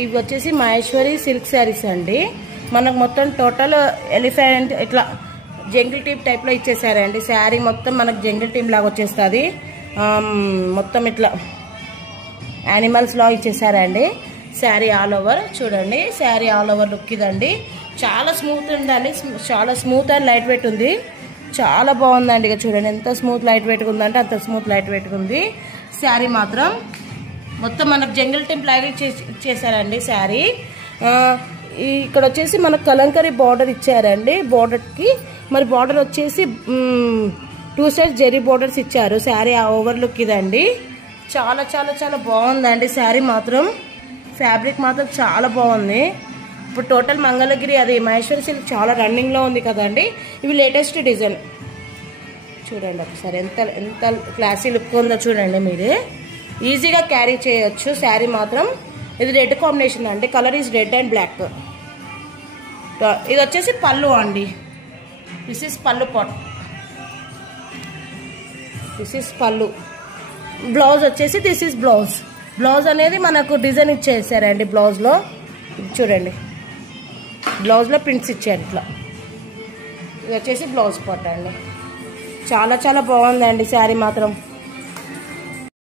ఇవి వచ్చేసి మహేశ్వరి సిల్క్ శారీస్ అండి. మనకు మొత్తం టోటల్ ఎలిఫెంట్ ఇట్లా జంగిల్ టీప్ టైప్లో ఇచ్చేసారండి. శారీ మొత్తం మనకు జంగిల్ టీప్ లాగా వచ్చేస్తుంది. మొత్తం ఇట్లా యానిమల్స్ లాగా ఇచ్చేసారండి. శారీ ఆల్ ఓవర్ చూడండి. శారీ ఆల్ ఓవర్ లుక్ ఇదండి. చాలా స్మూత్ ఉందండి. చాలా స్మూత్ అండ్ లైట్ వెయిట్ ఉంది. చాలా బాగుందండి. ఇక చూడండి ఎంత స్మూత్ లైట్ వెయిట్గా ఉందంటే అంత స్మూత్ లైట్ వెయిట్గా ఉంది. శారీ మాత్రం మొత్తం మనకు జంగిల్ టీప్ లాగా ఇచ్చేసారండి శారీ. ఇక్కడ వచ్చేసి మనకు కలంకరీ బార్డర్ ఇచ్చారండి. బార్డర్కి మరి బార్డర్ వచ్చేసి 2 సైడ్స్ జెరీ బార్డర్స్ ఇచ్చారు. శారీ ఓవర్ లుక్ ఇదండి. చాలా చాలా చాలా బాగుందండి శారీ మాత్రం. ఫ్యాబ్రిక్ మాత్రం చాలా బాగుంది. ఇప్పుడు టోటల్ మంగళగిరి అది మహేశ్వరి సిల్క్ చాలా రన్నింగ్లో ఉంది కదండి. ఇవి లేటెస్ట్ డిజైన్ చూడండి ఒకసారి ఎంత ఎంత క్లాసీ లుక్ ఉందో చూడండి. మీరే ఈజీగా క్యారీ చేయొచ్చు. శారీ మాత్రం ఇది రెడ్ కాంబినేషన్ అండి. Colour is red and black. ఇది వచ్చేసి పళ్ళు అండి. This is pallu part. This is pallu. Blouse వచ్చేసి దిస్ ఈస్ బ్లౌజ్. బ్లౌజ్ అనేది మనకు డిజైన్ ఇచ్చేసారండి. బ్లౌజ్లో చూడండి బ్లౌజ్లో ప్రింట్స్ ఇచ్చారు ఇట్లా. ఇది వచ్చేసి బ్లౌజ్ పార్ట్ అండి. చాలా చాలా బాగుందండి శారీ మాత్రం.